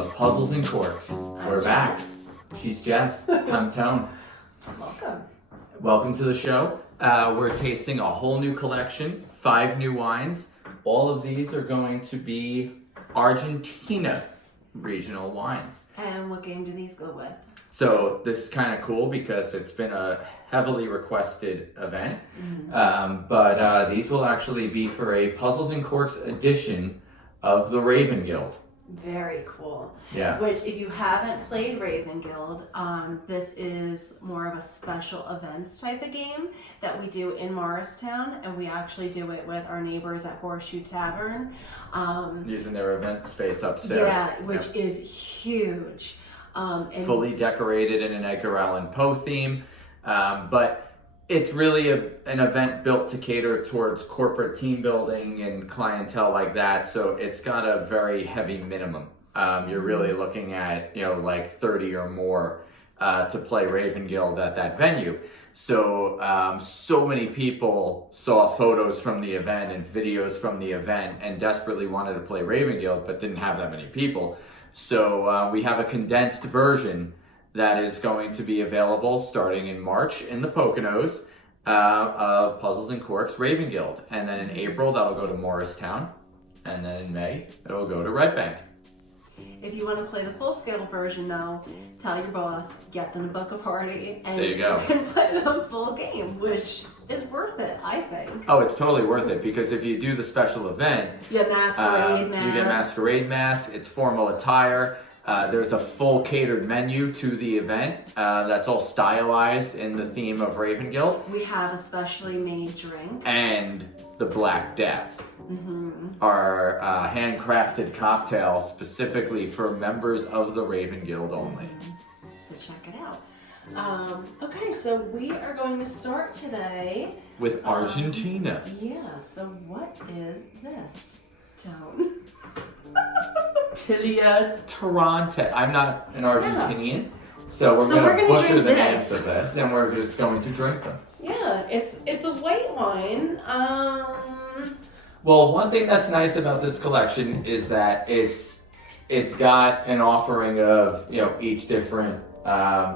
of Puzzles and Corks. We're back. She's Jess. I'm Tone. Welcome. Welcome to the show. We're tasting a whole new collection, 5 new wines. All of these are going to be Argentina regional wines. And what game do these go with? So this is kind of cool because it's been a heavily requested event. But these will actually be for a Puzzles and Corks edition of the Raven Guild. Very cool. Yeah. Which, if you haven't played Raven Guild, this is more of a special events type of game that we do in Morristown, and we actually do it with our neighbors at Horseshoe Tavern. Using their event space upstairs. Yeah, which is huge. And fully decorated in an Edgar Allan Poe theme. But it's really an event built to cater towards corporate team building and clientele like that. So it's got a very heavy minimum. You're really looking at, like 30 or more to play Raven Guild at that venue. So, so many people saw photos from the event and videos from the event and desperately wanted to play Raven Guild, but didn't have that many people. So we have a condensed version that is going to be available starting in March in the Poconos, Puzzles and Corks Raven Guild. And then in April, that'll go to Morristown. And then in May, it'll go to Red Bank. if you want to play the full-scale version, though, tell your boss, get them to book a party, and There you go. can play the full game, which is worth it, I think. Oh, it's totally worth it because if you do the special event, You get masquerade masks. you get masquerade masks, it's formal attire. There's a full catered menu to the event that's all stylized in the theme of Raven Guild. We have a specially made drink. And the Black Death, our handcrafted cocktail specifically for members of the Raven Guild only. So check it out. Okay, so we are going to start today With Argentina. Yeah, so what is this, Tone? Tilia Tarante. I'm not an Argentinian, so we're So we're going to gonna butcher drink the this. names of this, and we're just going to drink them. Yeah, it's a white wine. Well, one thing that's nice about this collection is that it's got an offering of each different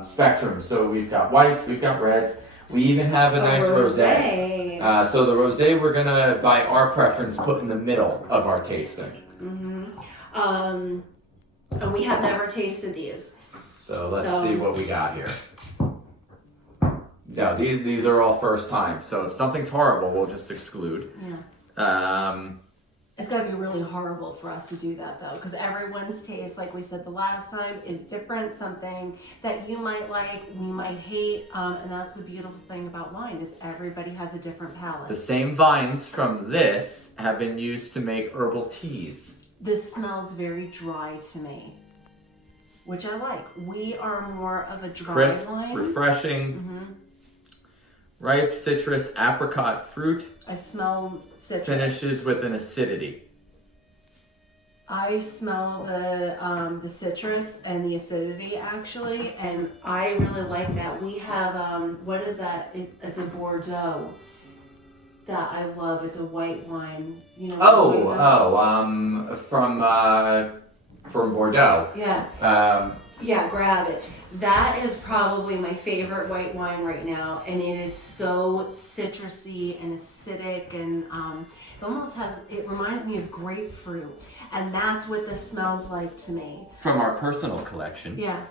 spectrum. So we've got whites, we've got reds, we even have a nice rosé. So the rosé we're gonna, by our preference, put in the middle of our tasting. And we have never tasted these. So let's see what we got here. No, these are all first time. So if something's horrible, we'll just exclude. Yeah. It's got to be really horrible for us to do that, though, because everyone's taste, like we said the last time, is different. Something that you might like, we might hate, and that's the beautiful thing about wine is everybody has a different palate. The same vines from this have been used to make herbal teas. This smells very dry to me, which I like. We are more of a dry Crisp, wine. refreshing, ripe citrus, apricot fruit. I smell citrus. Finishes with an acidity. I smell the citrus and the acidity actually, and I really like that. We have what is that? It's a Bordeaux that I love. It's a white wine. You know. From Bordeaux. Yeah. Yeah, grab it. That is probably my favorite white wine right now, and it is so citrusy and acidic, and it reminds me of grapefruit, and that's what this smells like to me. From our personal collection. Yeah,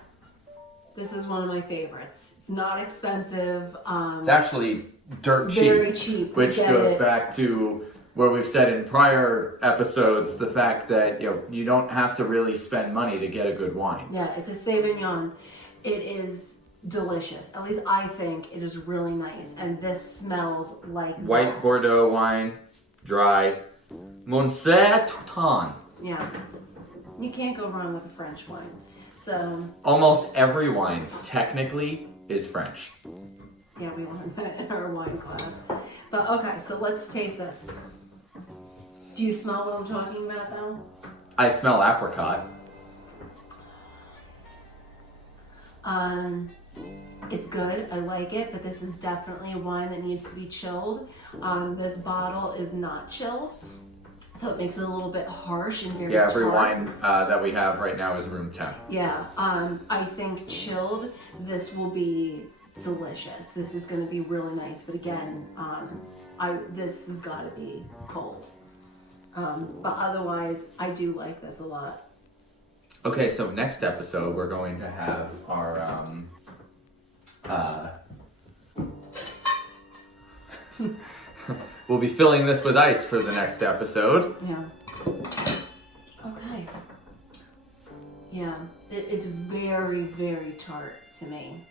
this is one of my favorites. It's not expensive. It's actually dirt cheap. Very cheap. Which goes back to where we've said in prior episodes, the fact that you don't have to really spend money to get a good wine. Yeah, it's a Sauvignon. It is delicious. At least I think it is really nice. And this smells like white Bordeaux wine, dry. Moncet Touton. Yeah. You can't go wrong with a French wine. So almost every wine technically is French. Yeah, we learned that in our wine class. But okay, so let's taste this. Do you smell what I'm talking about though? I smell apricot. It's good, I like it, but this is definitely a wine that needs to be chilled. This bottle is not chilled. So it makes it a little bit harsh and very Yeah, every tart. wine that we have right now is room temp. Yeah, I think chilled, this will be delicious. This is going to be really nice. But again, this has got to be cold. But otherwise, I do like this a lot. Okay, so next episode we're going to have our we'll be filling this with ice for the next episode. Yeah. Okay. Yeah, it's very, very tart to me.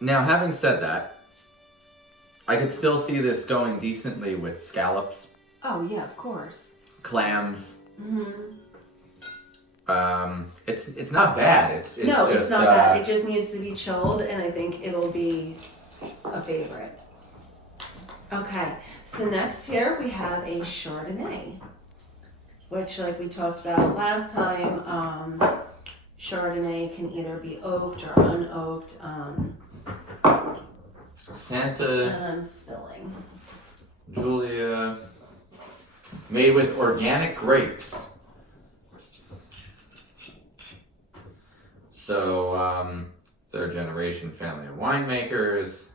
Now, having said that, I could still see this going decently with scallops, Oh yeah, of course. clams. Mm-hmm. It's not bad. It's No, just, it's not bad. It just needs to be chilled, and I think it'll be a favorite. Okay, so next here we have a Chardonnay, which, like we talked about last time, Chardonnay can either be oaked or unoaked. Santa And I'm spilling. Julia, made with organic grapes. So, third generation family of winemakers.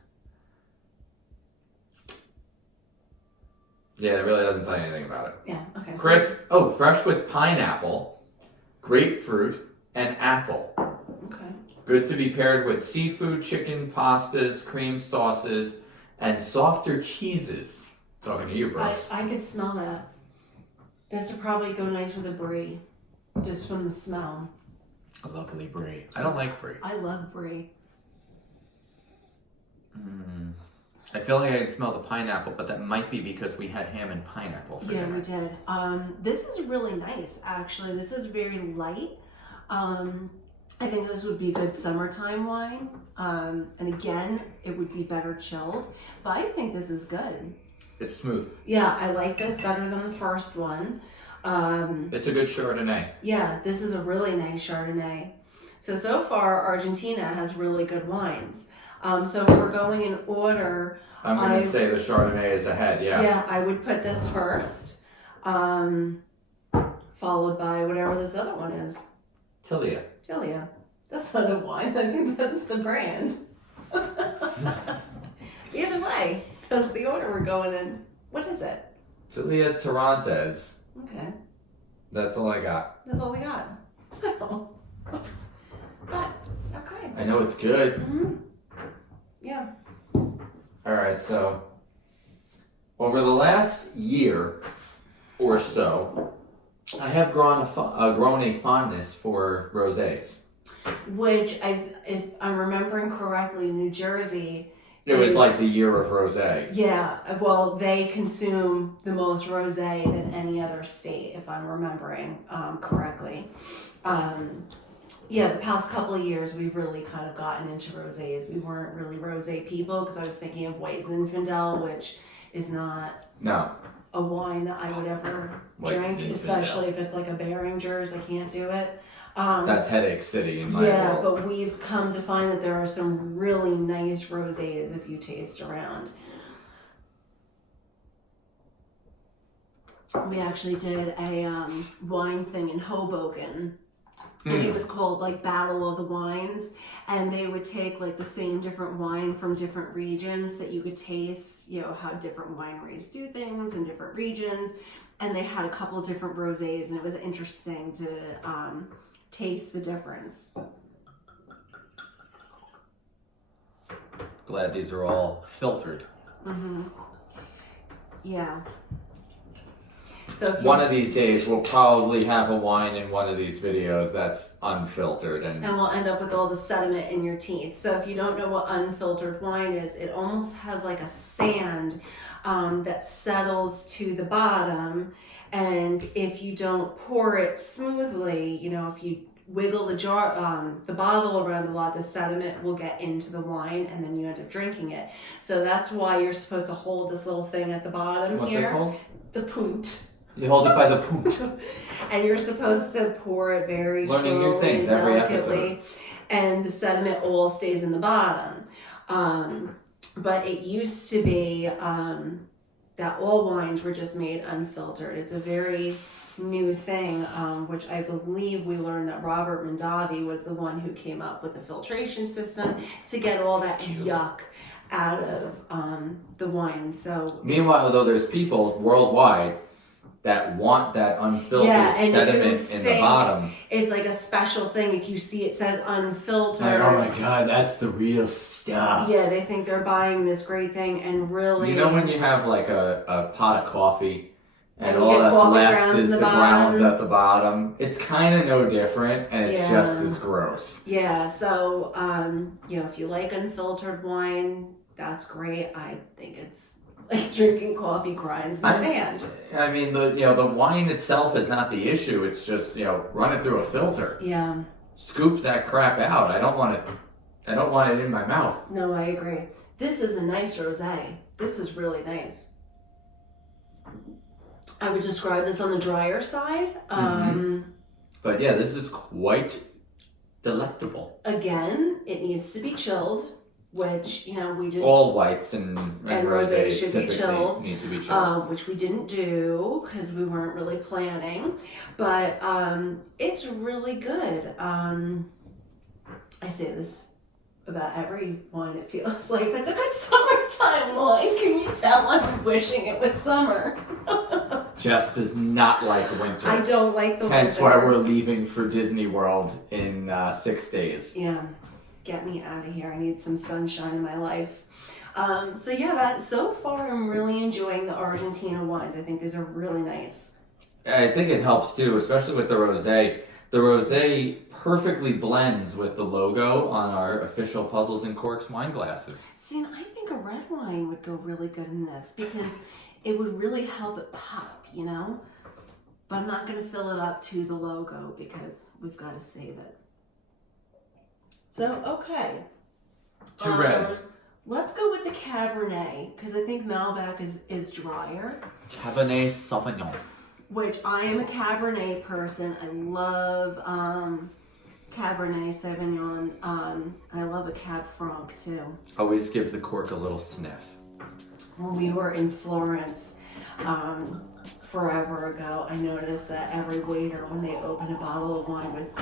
Yeah, it really doesn't tell you anything about it. Yeah, okay. so- Crisp, fresh with pineapple, grapefruit, and apple. Okay. Good to be paired with seafood, chicken, pastas, cream sauces, and softer cheeses. Talking to you, bros. I could smell that. This would probably go nice with a brie, just from the smell. A lovely brie. I don't like brie. I love brie. I feel like I can smell the pineapple, but that might be because we had ham and pineapple for Yeah, dinner. we did. This is really nice, actually. This is very light. I think this would be a good summertime wine. And again, it would be better chilled. But I think this is good. It's smooth. Yeah, I like this better than the first one. It's a good Chardonnay. Yeah, this is a really nice Chardonnay. So far, Argentina has really good wines. So if we're going in order, I'm going to say the Chardonnay is ahead, yeah. Yeah, I would put this first, followed by whatever this other one is. Tilia. Tilia. That's not a wine. I think that's the brand. Either way, that's the order we're going in. What is it? Tilia Tarantes. Okay, That's all I got. that's all we got. So, but okay. I know it's good. Yeah. Alright, so over the last year or so, I have grown a fondness for rosés. Which, if I'm remembering correctly, New Jersey. It was is- like the year of rosé. Yeah, well, they consume the most rosé than any other state, if I'm remembering correctly. Yeah, the past couple of years, we've really kind of gotten into rosés. We weren't really rosé people because I was thinking of White Zinfandel, which is not No. a wine that I would ever White drink, Zinfandel. especially if it's like a Behringer's. I can't do it. That's Headache City in my Yeah, world. but we've come to find that there are some really nice rosés if you taste around. We actually did a wine thing in Hoboken, and it was called like Battle of the Wines, and they would take like the same different wine from different regions that you could taste, you know, how different wineries do things in different regions, and they had a couple different rosés, and it was interesting to taste the difference. Glad these are all filtered. Yeah. So if you, One of these days, we'll probably have a wine in one of these videos that's unfiltered. And we'll end up with all the sediment in your teeth. So if you don't know what unfiltered wine is, it almost has like a sand that settles to the bottom. And if you don't pour it smoothly, you know, if you wiggle the jar, the bottle around a lot, the sediment will get into the wine, and then you end up drinking it. So that's why you're supposed to hold this little thing at the bottom. what's here. it called? The punt. You hold it by the punt. And you're supposed to pour it very Learning new slowly things and every delicately, episode. and the sediment all stays in the bottom. But it used to be that all wines were just made unfiltered. It's a very new thing, which I believe we learned that Robert Mondavi was the one who came up with the filtration system to get all that yuck out of the wine. So meanwhile, though, there's people worldwide that want that unfiltered sediment in the bottom. It's like a special thing. If you see it says unfiltered, like, oh my god, that's the real stuff. Yeah, they think they're buying this great thing, and really, you know, when you have like a pot of coffee and all that's left is the grounds at the bottom, it's kind of no different, and it's just as gross. Yeah, so you know, if you like unfiltered wine, that's great. I think it's like drinking coffee grinds the sand. I mean, the wine itself is not the issue. It's just, run it through a filter. Yeah. Scoop that crap out. I don't want it in my mouth. No, I agree. This is a nice rosé. This is really nice. I would describe this on the drier side. But yeah, this is quite delectable. Again, it needs to be chilled. Which, we just... All whites and rosés should be chilled. Need to be chilled. Which we didn't do because we weren't really planning. But it's really good. I say this about every wine, it feels like. It's a good summertime wine. Can you tell I'm wishing it was summer? Jess does not like winter. I don't like the winter. Hence why we're leaving for Disney World in 6 days. Yeah. Get me out of here. I need some sunshine in my life. So far I'm really enjoying the Argentina wines. I think these are really nice. I think it helps too, especially with the rosé. The rosé perfectly blends with the logo on our official Puzzles and Corks wine glasses. See, and I think a red wine would go really good in this because it would really help it pop, But I'm not going to fill it up to the logo because we've got to save it. So, okay. 2 reds. Let's go with the Cabernet, because I think Malbec is drier. Cabernet Sauvignon. Which I am a Cabernet person. I love Cabernet Sauvignon. I love a Cab Franc, too. Always gives the cork a little sniff. When we were in Florence forever ago, I noticed that every waiter, when they opened a bottle of wine, would...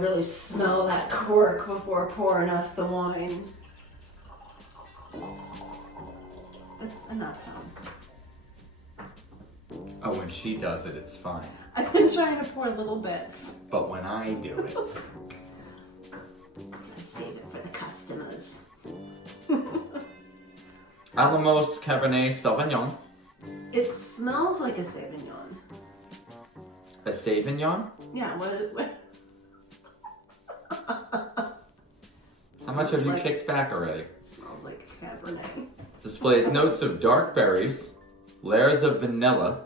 really smell that cork before pouring us the wine. That's enough, Tom. Oh, when she does it, it's fine. I've been trying to pour little bits. But when I do it... Gotta save it for the customers. Alamos Cabernet Sauvignon. It smells like a Sauvignon. A Sauvignon? Yeah, what is it? How much have you kicked back already? Smells like Cabernet. Displays notes of dark berries, layers of vanilla.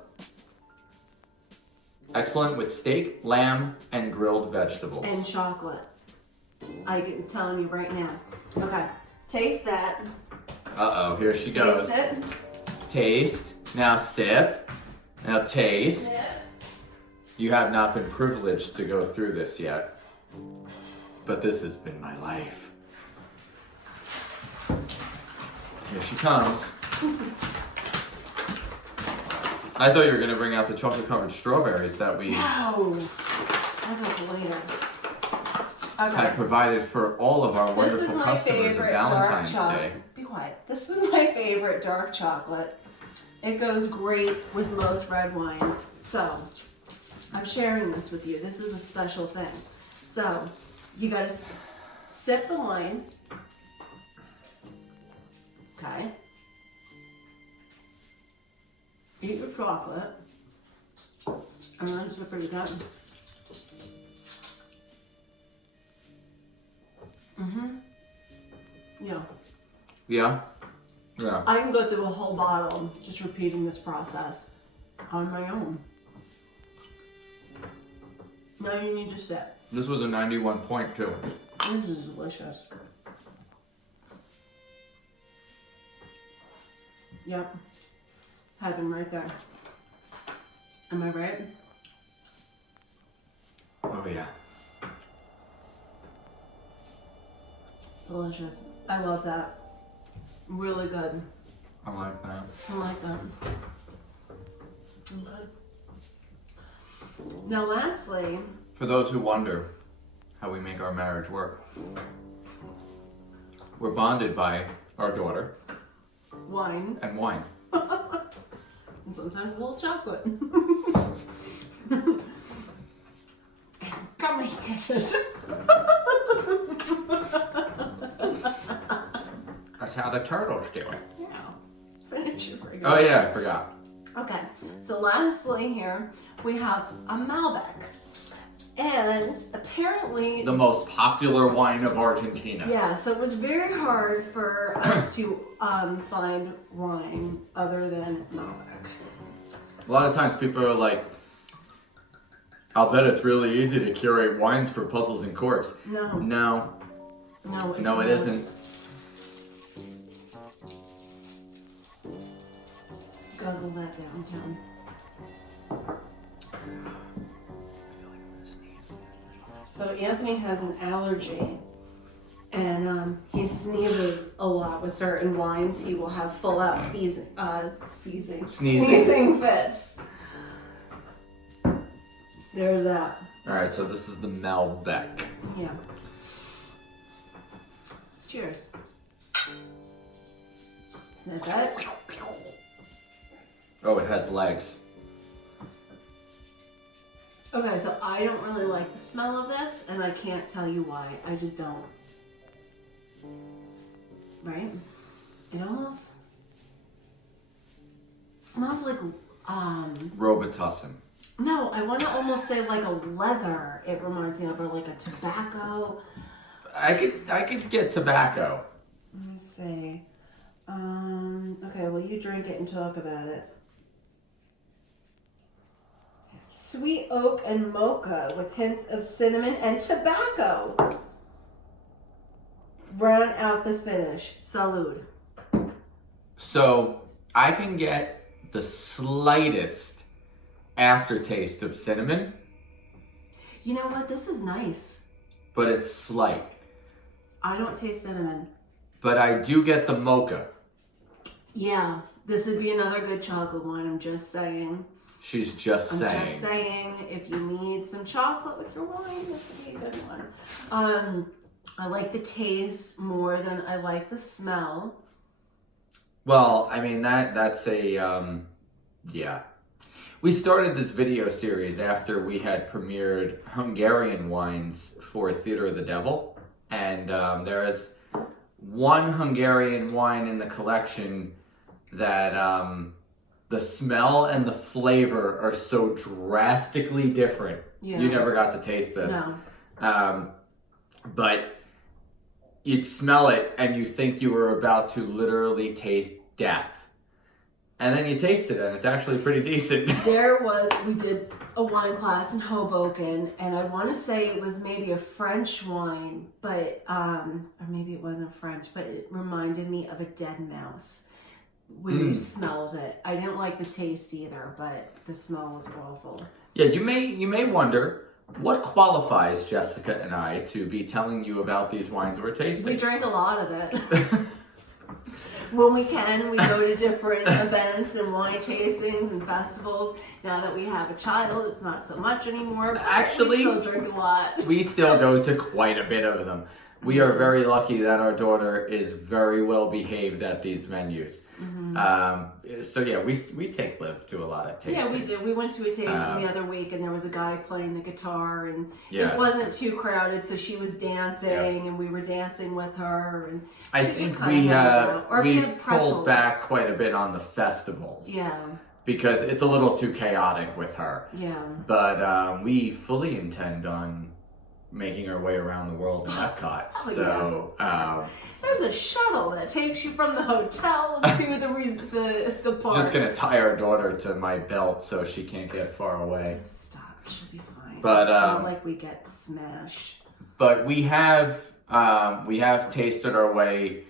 Excellent with steak, lamb, and grilled vegetables. And chocolate. I'm telling you right now. Okay, taste that. Uh-oh, here she goes. Taste it. Taste. Now sip. Now taste. Yeah. You have not been privileged to go through this yet. But this has been my life. Here she comes. I thought you were going to bring out the chocolate-covered strawberries that we No, that's not later. Okay. had provided for all of our wonderful customers on Valentine's Day. Be quiet. This is my favorite dark chocolate. It goes great with most red wines. So, I'm sharing this with you. This is a special thing. So, you gotta sip the wine. Okay. Eat your chocolate. And then sip it again. Yeah. Yeah? Yeah. I can go through a whole bottle just repeating this process on my own. Now you need to sip. This was a 91.2. This is delicious. Yep. Heaven right there. Am I right? Oh yeah. Delicious. I love that. Really good. I like that. I like that. Okay. Now, lastly, For those who wonder how we make our marriage work, we're bonded by our daughter wine. and wine. And sometimes a little chocolate. Come and kisses. That's how the turtles do it. Yeah. Finish it. Oh yeah, I forgot. Okay, so lastly here, we have a Malbec. And apparently... The most popular wine of Argentina. Yeah, so it was very hard for us to find wine other than Malbec. A lot of times people are like, I'll bet it's really easy to curate wines for Puzzles and Corks. No. No. No, it's No, it not. isn't. Guzzle that down, Tom. So Anthony has an allergy, and he sneezes a lot with certain wines. He will have full-out sneezing fits. There's that. All right, so this is the Malbec. Yeah. Cheers. Sniff it. Oh, it has legs. Okay, so I don't really like the smell of this, and I can't tell you why. I just don't. Right? It almost smells like, Robitussin. no, I want to almost say like a leather. It reminds me of, or like a tobacco. I could get tobacco. Let me see. Okay, well, you drink it and talk about it. Sweet oak and mocha with hints of cinnamon and tobacco. Round out the finish. Salud. So I can get the slightest aftertaste of cinnamon, You know what? This is nice. but it's slight. I don't taste cinnamon. But I do get the mocha. Yeah, this would be another good chocolate one. I'm just saying. She's just I'm saying. just saying, if you need some chocolate with your wine, this would be a good one. I like the taste more than I like the smell. Well, I mean that's a yeah. We started this video series after we had premiered Hungarian wines for Theater of the Devil, and there is one Hungarian wine in the collection that the smell and the flavor are so drastically different. Yeah. You never got to taste this. No. But you'd smell it and you think you were about to literally taste death. And then you taste it and it's actually pretty decent. We did a wine class in Hoboken, and I want to say it was maybe a French wine, but, or maybe it wasn't French, but it reminded me of a dead mouse. When you smelled it. I didn't like the taste either, but the smell was awful. Yeah, you may wonder what qualifies Jessica and I to be telling you about these wines we're tasting. We drink a lot of it. When we can, we go to different events and wine tastings and festivals. Now that we have a child, it's not so much anymore. But Actually, we still drink a lot. We still go to quite a bit of them. We are very lucky that our daughter is very well behaved at these venues. Mm-hmm. So yeah, we take Liv to a lot of tastings. Yeah, we did. We went to a tasting the other week, and there was a guy playing the guitar, and yeah. It wasn't too crowded, so she was dancing, and we were dancing with her. And I she just think kinda we had pretzels. pulled back quite a bit on the festivals. Yeah. Because it's a little too chaotic with her. Yeah. But we fully intend on making our way around the world in Epcot. Oh, so there's a shuttle that takes you from the hotel to the park. just gonna tie our daughter to my belt so she can't get far away. Stop, she'll be fine. But it's not like we get smashed. But we have tasted our way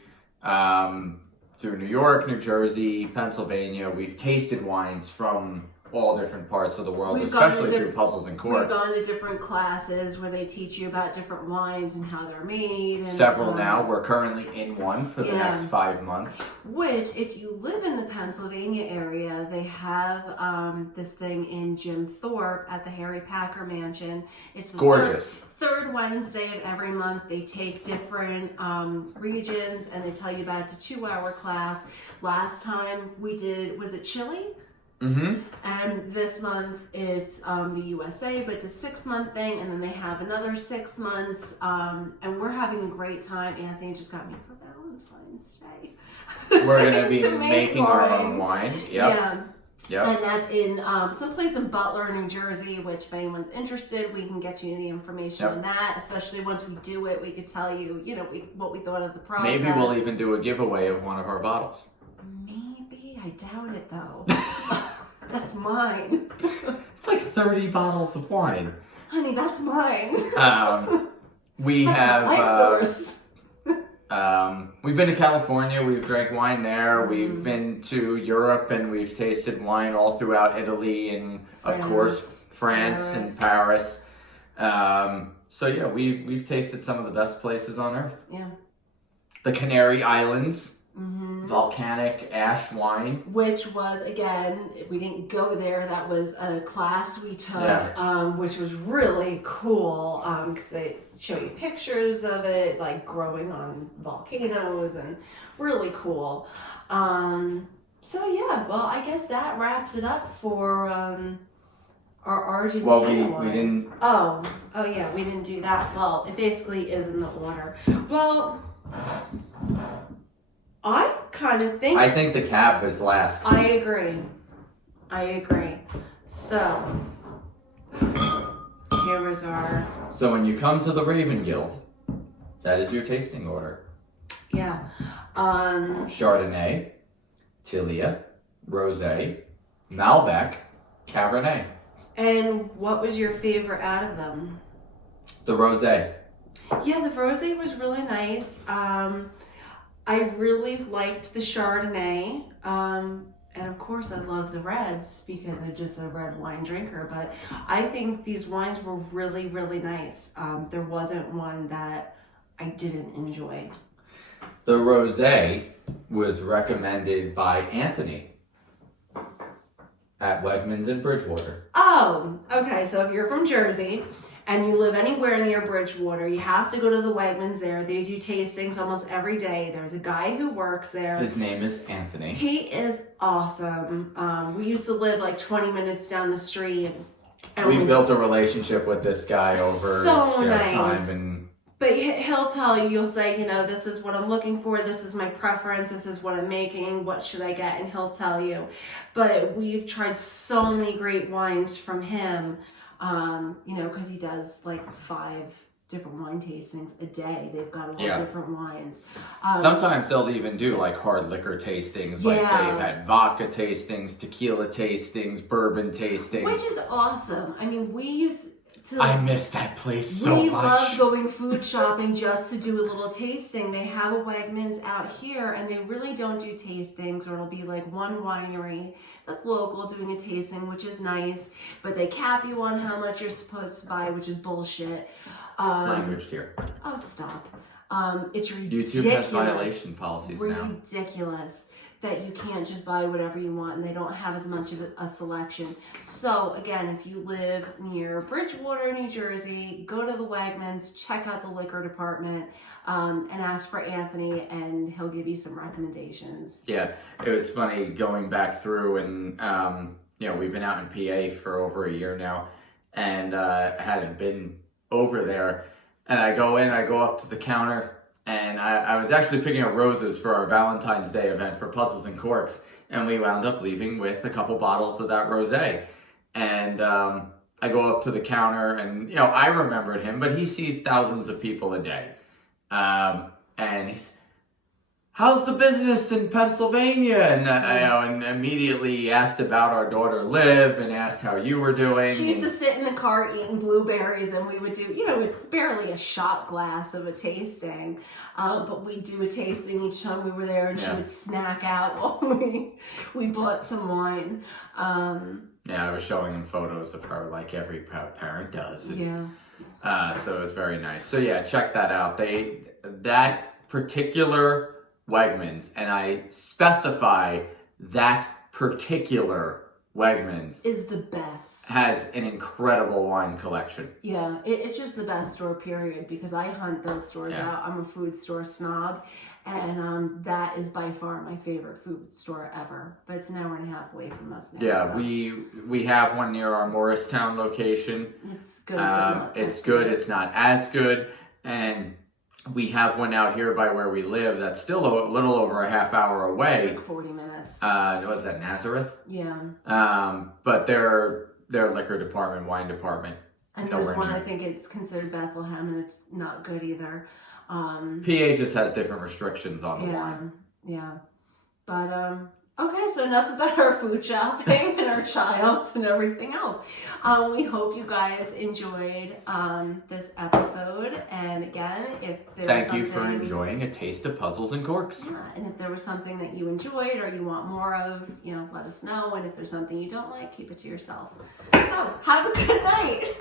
through New York, New Jersey, Pennsylvania. We've tasted wines from all different parts of the world, We've gone to especially through Puzzles and We've Corks. gone to different classes where they teach you about different wines and how they're made. And, Several now. We're currently in one for the next 5 months. Which, if you live in the Pennsylvania area, they have this thing in Jim Thorpe at the Harry Packer Mansion. It's Gorgeous. Third Wednesday of every month. They take different regions and they tell you about it. It's a 2-hour class. Last time we did, was it Chile? Mm-hmm. And this month it's the USA, but it's a 6-month thing, and then they have another 6 months, and we're having a great time. Anthony just got me for Valentine's Day. We're going to be To make making our own wine. Yep. Yeah. Yep. And that's in someplace in Butler, New Jersey, which if anyone's interested, we can get you the information on that. Especially once we do it, we could tell you, what we thought of the process. Maybe we'll even do a giveaway of one of our bottles. Maybe. I doubt it, though. That's mine. It's like 30 bottles of wine. Honey, that's mine. We That's have my life source. we've been to California, we've drank wine there, we've been to Europe, and we've tasted wine all throughout Italy and of course France and Paris. So yeah, we've tasted some of the best places on earth. Yeah. The Canary Islands. Mm-hmm. Volcanic ash wine, which was, again, we didn't go there. That was a class we took, which was really cool because they show you pictures of it, like growing on volcanoes, and really cool. So yeah, well, I guess that wraps it up for our Argentina we didn't. Oh yeah, we didn't do that. Well, it basically is in the order. Well, I kind of think... I think the cab was last. I agree. So, here was our... So when you come to the Raven Guild, that is your tasting order. Yeah. Chardonnay, Tillia, Rosé, Malbec, Cabernet. And what was your favorite out of them? The Rosé. Yeah, the Rosé was really nice. I really liked the Chardonnay, and of course I love the reds because I'm just a red wine drinker, but I think these wines were really, really nice. There wasn't one that I didn't enjoy. The Rosé was recommended by Anthony at Wegmans in Bridgewater. Oh, okay, so if you're from Jersey and you live anywhere near Bridgewater, you have to go to the Wegmans there. They do tastings almost every day. There's a guy who works there. His name is Anthony. He is awesome. We used to live like 20 minutes down the street. And we built a relationship with this guy over time. And but he'll tell you, you'll say, this is what I'm looking for. This is my preference. This is what I'm making. What should I get? And he'll tell you. But we've tried so many great wines from him. Because he does like 5 different wine tastings a day. They've got all different wines. Sometimes they'll even do like hard liquor tastings. Like they've had vodka tastings, tequila tastings, bourbon tastings. Which is awesome. I mean, we used to... I miss that place so much. We love going food shopping just to do a little tasting. They have a Wegmans out here, and they really don't do tastings, or it'll be like one winery that's local doing a tasting, which is nice, but they cap you on how much you're supposed to buy, which is bullshit. Language here. Oh, stop. It's ridiculous. YouTube has violation policies now. Ridiculous that you can't just buy whatever you want, and they don't have as much of a selection. So again, if you live near Bridgewater, New Jersey, go to the Wegmans, check out the liquor department, and ask for Anthony, and he'll give you some recommendations. Yeah, it was funny going back through, and we've been out in PA for over a year now, and hadn't been over there, and I go up to the counter, and I was actually picking up roses for our Valentine's Day event for Puzzles and Corks, and we wound up leaving with a couple bottles of that rosé. And I go up to the counter, and I remembered him, but he sees thousands of people a day, and he's, "How's the business in Pennsylvania?" And and immediately asked about our daughter Liv, and asked how you were doing. She used to sit in the car eating blueberries, and we would do, it's barely a shot glass of a tasting, but we do a tasting each time we were there, and she would snack out while we bought some wine. Yeah, I was showing him photos of her like every parent does. And, Yeah. so it was very nice. So yeah, check that out. That particular Wegmans, and I specify that particular Wegmans Is the best. has an incredible wine collection. Yeah, it's just the best store, period, because I hunt those stores out. I'm a food store snob, and that is by far my favorite food store ever. But it's an hour and a half away from us now. Yeah, so. we have one near our Morristown location. It's good. But not It's as good. It's not as good. And we have one out here by where we live that's still a little over a half hour away. It's like 40 minutes. Was that Nazareth? Yeah. But their liquor department, wine department. And there's one, I think it's considered Bethlehem, and it's not good either. PA just has different restrictions on the wine. Yeah. But, okay, so enough about our food shopping and our child and everything else. We hope you guys enjoyed this episode. And again, if there's Thank you for enjoying a taste of Puzzles and Corks. Yeah, and if there was something that you enjoyed or you want more of, let us know. And if there's something you don't like, keep it to yourself. So, have a good night.